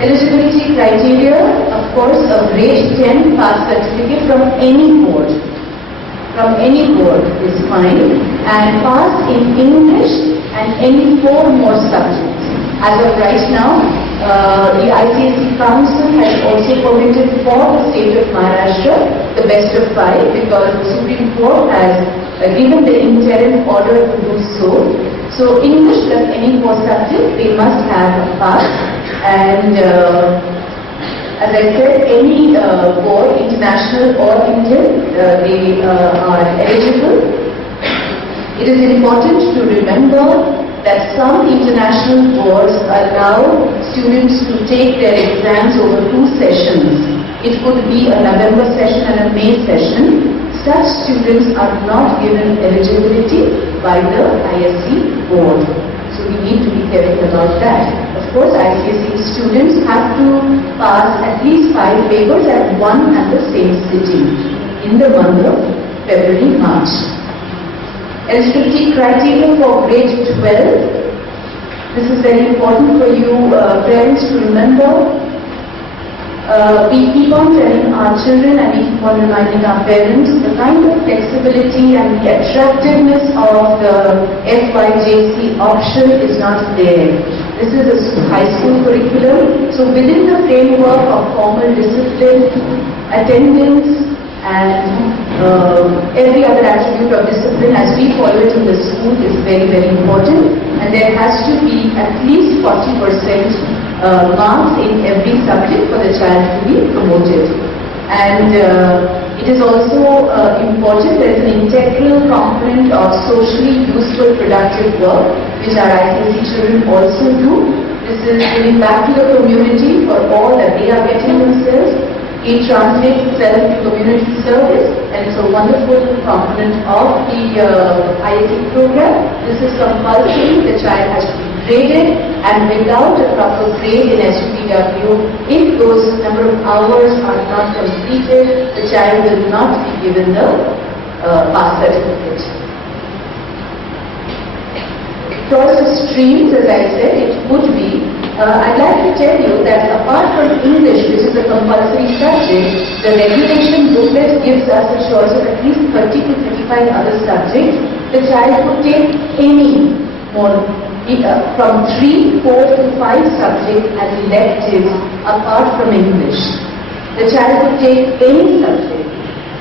Eligibility criteria, of course, a grade 10 pass certificate from any board. From any board is fine, and pass in English and any 4 more subjects. As of right now, the ICSE Council has also permitted for the state of Maharashtra the best of 5 because the Supreme Court has given the interim order to do so. So English plus any 4 subjects, they must have a pass. And as I said, any board, international or Indian, they are eligible. It is important to remember that some international boards allow students to take their exams over 2 sessions. It could be a November session and a May session. Such students are not given eligibility by the ISC board. So we need to be careful about that. Of course, ICSE students have to pass at least 5 papers at one and the same sitting in the month of February-March. Eligibility criteria for grade 12. This is very important for you parents to remember. We keep on telling our children and we keep on reminding our parents the kind of flexibility and the attractiveness of the FYJC option is not there. This is a high school curriculum. So within the framework of formal discipline, attendance and every other attribute of discipline as we follow it in the school is very, very important. And there has to be at least 40% marks in every subject for the child to be promoted. And it is also important, there is an integral component of socially useful productive work which our ICSE children also do. This is giving back to the community for all that they are getting themselves. It translates itself to community service, and it's a wonderful component of the ISC program. This is compulsory. The child has to be graded, and without a proper grade in SUPW, if those number of hours are not completed, the child will not be given the pass certificate. Choice of streams, as I said, it would be. I'd like to tell you that apart from English, which is a compulsory subject, the regulation booklet gives us a choice of at least 30 to 35 other subjects. The child could take any more, from 3, 4 to 5 subjects as electives apart from English. The child could take any subject,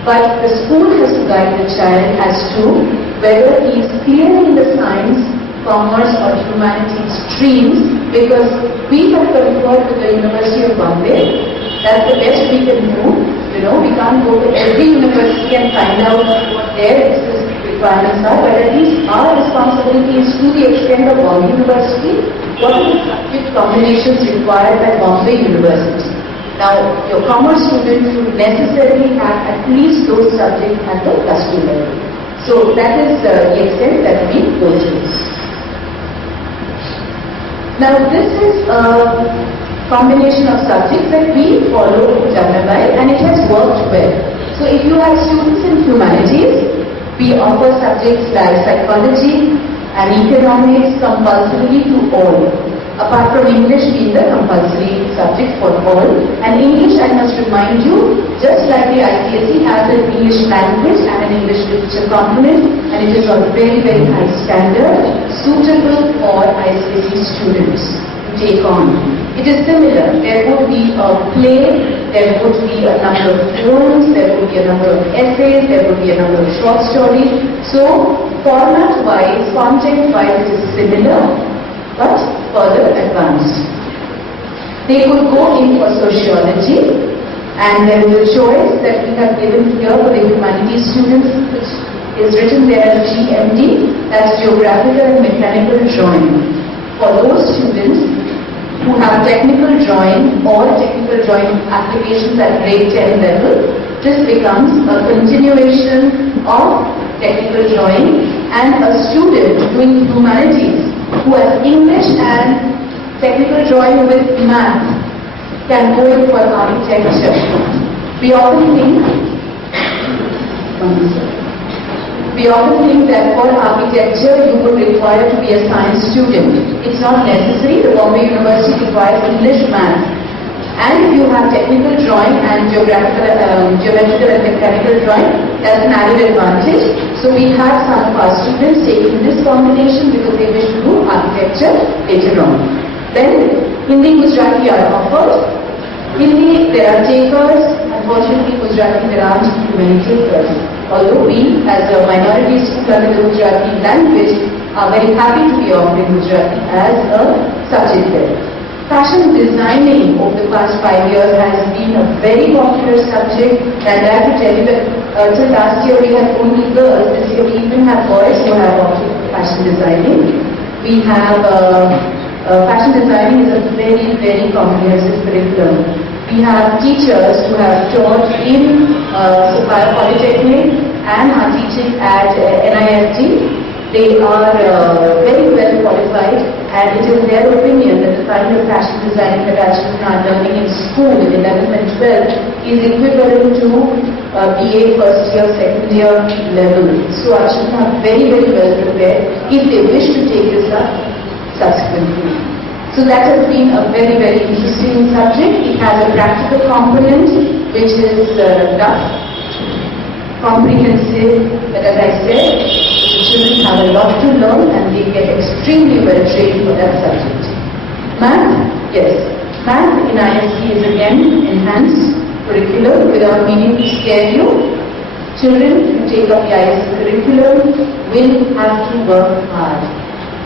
but the school has to guide the child as to whether he is clear in the science, commerce or humanities streams, because we have conferred with the University of Bombay. That's the best we can do. We can't go to every university and find out what their requirements are, but at least our responsibility is to the extent of Bombay University, what are the subject combinations required by Bombay University. Now, your commerce students should necessarily have at least those subjects at the +2 level. So that is the extent that we go through. Now this is a combination of subjects that we follow in Jamnabai, and it has worked well. So if you have students in humanities, we offer subjects like psychology and economics compulsorily to all. Apart from English being the compulsory subject for all. And English, I must remind you, just like the ICSE has an English language and an English literature component, and it is of very, very high standard, suitable for ICSE students to take on. It is similar. There would be a play, there would be a number of poems, there would be a number of essays, there would be a number of short stories. So, format-wise, content-wise, it is similar, but further advanced. They could go in for sociology, and there is a choice that we have given here for the humanities students, which is written there as GMD, that's Geographical and Mechanical Drawing. For those students who have technical drawing or technical drawing applications at grade 10 level, this becomes a continuation of technical drawing, and a student doing humanities who has English and technical drawing with math can go in for architecture. We often think that for architecture you would require to be a science student. It's not necessary. The Bombay University requires English, math. And if you have technical drawing and geometrical and mechanical drawing, that's an added advantage. So we have some of our students taking this combination because they wish to do architecture later on. Then Hindi Gujarati are offered. Hindi, there are takers. Unfortunately, Gujarati, there aren't too many takers. Although we, as a minority school under the Gujarati language, are very happy to be offering Gujarati as a subject there. Fashion designing over the past 5 years has been a very popular subject, and I have to tell you that till last year we had only girls. This year we even have boys who have opted for fashion designing. We have fashion designing is a very, very comprehensive curriculum. We have teachers who have taught in Sophia Polytechnic and are teaching at NIST. They are very well qualified, and it is their opinion that the kind of fashion designing that our children are learning in school in 11th and 12th is equivalent to BA first year, second year level. So our children are very, very well prepared if they wish to take this up subsequently. So that has been a very, very interesting subject. It has a practical component which is tough, comprehensive, but as I said, the children have a lot to learn and they get extremely well trained for that subject. Math, yes. Math in ISC is again enhanced curriculum without meaning to scare you. Children who take up the ISC curriculum will have to work hard.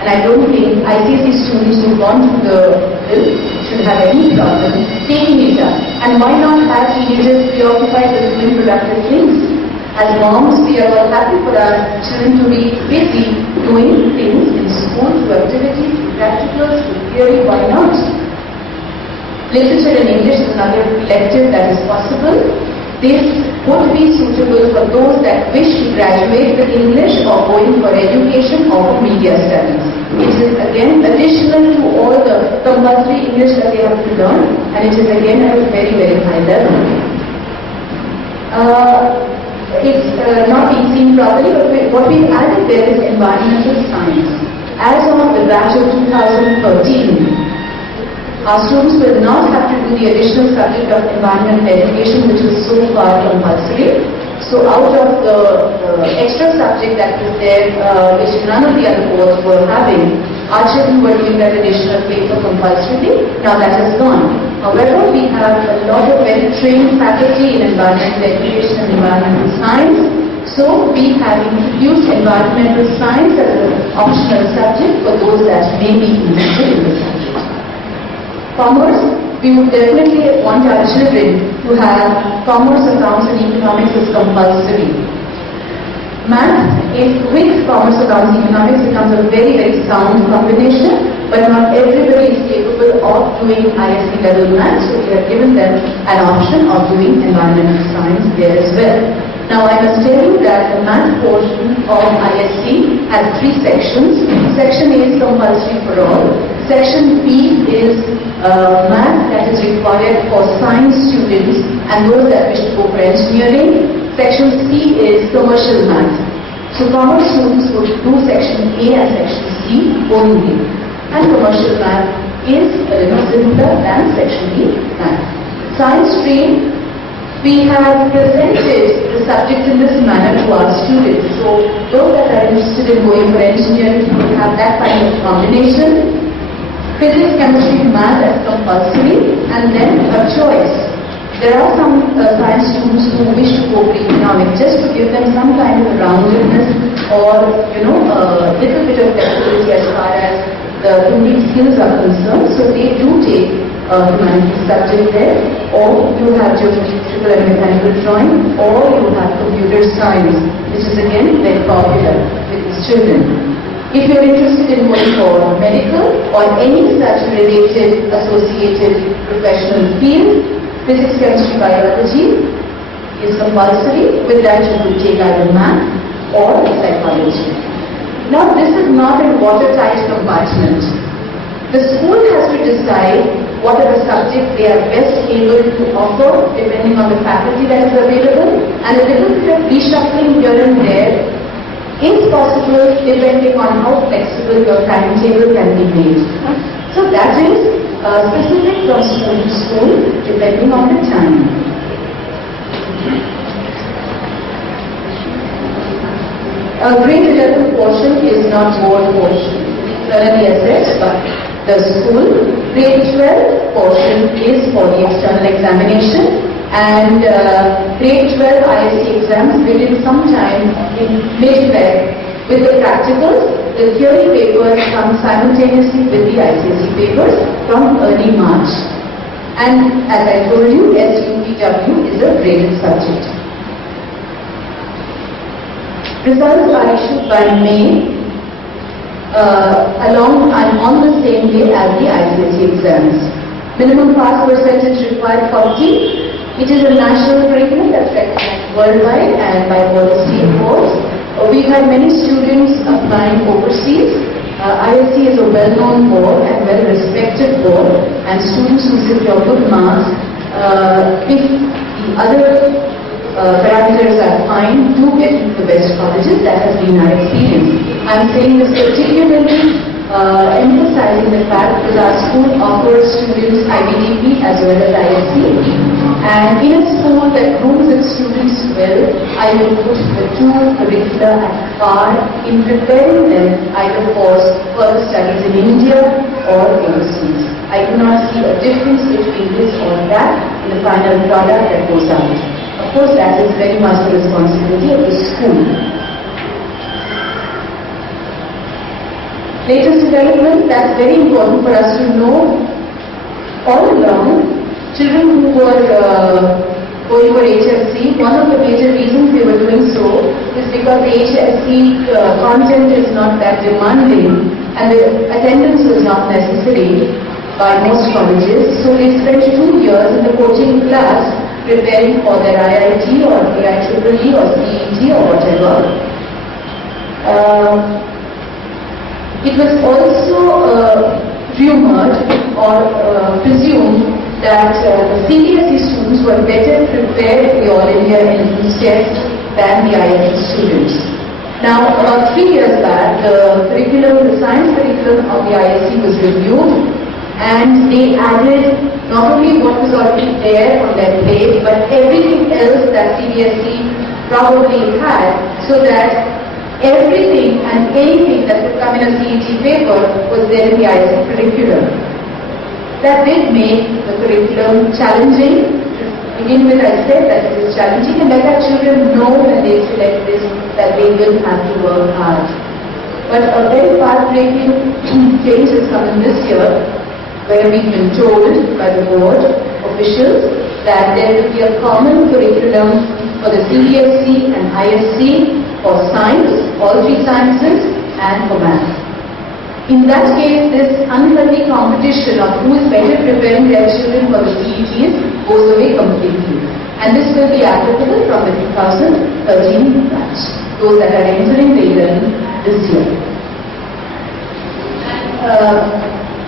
And I don't think ICSE students who gone through the bill should have any problem taking it up. And why not have teenagers preoccupied with doing productive things? As moms, we are all happy for our children to be busy doing things in school, through activities, through practicals, through theory, why not? Literature and English is another elective that is possible. This would be suitable for those that wish to graduate with English or going for education or for media studies. It is again additional to all the compulsory English that they have to learn, and it is again at a very, very high level. It's not being seen properly, but what we've added there is environmental science. As of the batch of 2013, our students will not have to do the additional subject of environmental education, which is so far compulsory. So out of the extra subject that was there, which none of the other courses were having, our children were doing that additional paper compulsorily. Now that has gone. However, we have a lot of very trained faculty in environmental education and environmental science. So we have introduced environmental science as an optional subject for those that may be interested in the subject. Commerce, we would definitely want our children to have commerce, accounts and economics as compulsory. Math, with commerce, accounts and economics becomes a very, very sound combination, but not everybody is capable of doing ISC level math, so we have given them an option of doing environmental science there as well. Now I must tell you that the math portion of ISC has 3 sections. Section A is compulsory for all. Section B is math that is required for science students and those that wish to go for engineering. Section C is commercial math. So commerce students would do section A and section C only. And commercial math is a little simpler than section B math. Science stream, we have presented the subject in this manner to our students. So those that are interested in going for engineering will have that kind of combination. Physics, chemistry, math as compulsory, and then a choice. There are some science students who wish to go for economics just to give them some kind of roundedness or a little bit of flexibility as far as the thinking skills are concerned. So they do take humanities subject there, or you have geometrical and mechanical drawing, or you have computer science, which is again very popular with these children. If you are interested in going for medical or any such related associated professional field, physics, chemistry, biology is compulsory. With that you will take either math or psychology. Now this is not a watertight compartment. The school has to decide what are the subjects they are best able to offer depending on the faculty that is available, and a little bit of reshuffling here and there is possible depending on how flexible your timetable can be made. So that is specific from school to school, depending on the time. Grade 11 portion is not board portion. Internally assessed by the school. Grade 12 portion is for the external examination, and grade 12 ISC exams within some time in mid-Feb with the practicals. The theory papers come simultaneously with the ICSE papers from early March. And as I told you, SUPW is a graded subject. Results are issued by May on the same day as the ICSE exams. Minimum pass percentage required 40. It is a national curriculum that's recognized worldwide and by policy boards. We've had many students applying overseas. ISC is a well-known board and well-respected board, and students who secure good marks, if the other parameters are fine, do get into the best colleges. That has been our experience. I'm saying this particularly emphasizing the fact that our school offers students IBDP as well as ISC. And in a school that grooms its students well, I will put the two curricula at par in preparing them either for further studies in India or overseas. I do not see a difference between this or that in the final product that goes out. Of course, that is very much the responsibility of the school. Latest development, that's very important for us to know. All along, children who were going for HSC, one of the major reasons they were doing so is because the HSC content is not that demanding and the attendance was not necessary by most colleges. So they spent 2 years in the coaching class preparing for their IIT or IIEEE or CET or whatever. It was also rumored or presumed that the CBSE students were better prepared for the All India Entrance Test than the IIT students. Now, about 3 years back, the science curriculum of the ISC was reviewed, and they added not only what was already there on their plate, but everything else that CBSE probably had, so that everything and anything that would come in a CET paper was there in the ISC curriculum. That did make the curriculum challenging. To begin with, I said that it is challenging, and let our children know when they select this that they will have to work hard. But a very path-breaking change has come in this year, where we've been told by the board officials that there will be a common curriculum for the CBSE and ISC for science, all 3 sciences, and for math. In that case, this unhealthy competition of who is better preparing their children for the CETs goes away completely. And this will be applicable from the 2013 batch, those that are entering the 11 this year.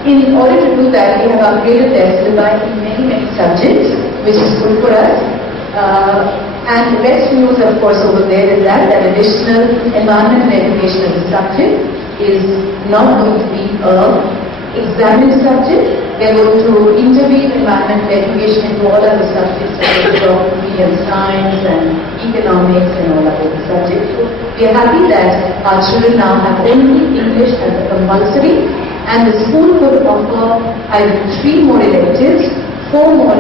In order to do that, we have upgraded their syllabi in many subjects, which is good for us. And the best news, of course, over there is that additional environment and education as a subject is not going to be an examined subject. They are going to interweave environment and education into all other subjects such as geography and science and economics and all other subjects. So we are happy that our children now have only English as a compulsory, and the school could offer either 3 more electives, 4 more